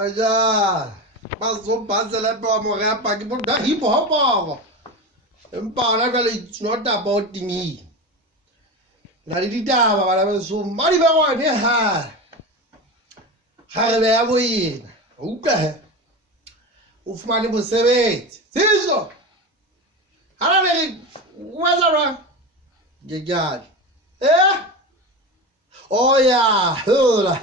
Aja, passou passa lá para morrer para que por dar hip hop. Empara que it's not about me. La dita para so mari ba wa ne ha. Ha be a boy. Uka. Ufumani msebenzi. Sizo. Hala ne wazara. Gigad. Oh yeah, hula.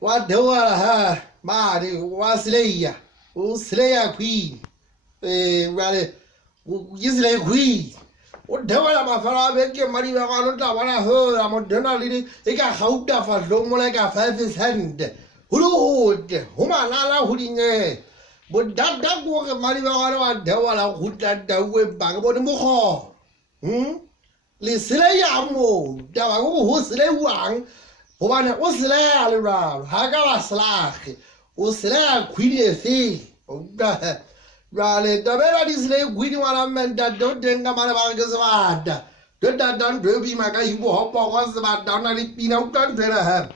What do ha? Mari wasleya. Usleya queen. Really Gisle queen. What do I have a fella Maria Ronda when I heard I'm a dinner lady? They got hooked up for long like a 5 his hand. Who Humanala hooding but that walk of Maria Ronda, Dewala, who that the whip bag about the moho. Lisley Amo, Dawa, who's the one? One was there around. Hagala slack. Was there queen a fee? Rally, the very slave winning one of men that don't think about Gazavada. Don't that done baby my guy who hop was about down and it been out done to have.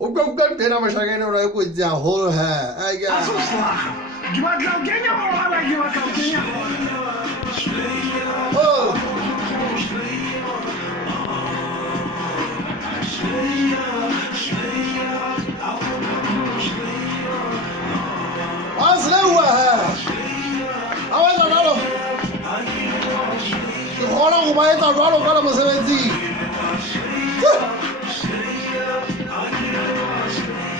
Oh, don't go to them again or with their whole hair. I guess. Oh. Olha o baita agora o cara você vai dizer.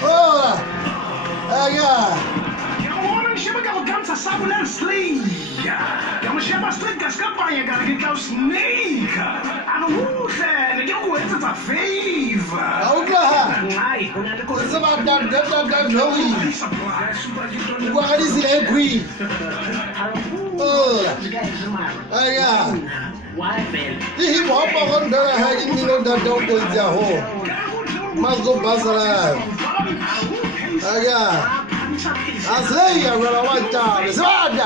Olha. Agora chama que o cansa sabe lá sleep. Como chama sleep que campanha cara que é o snake. A luta, que o coisa tá feiva. Ai, você vai dar joey. O cara diz ele é queen. Hip hop on the hanging below the dog with the hole. Must go Basara. I say, I'm going to watch out. It's hard.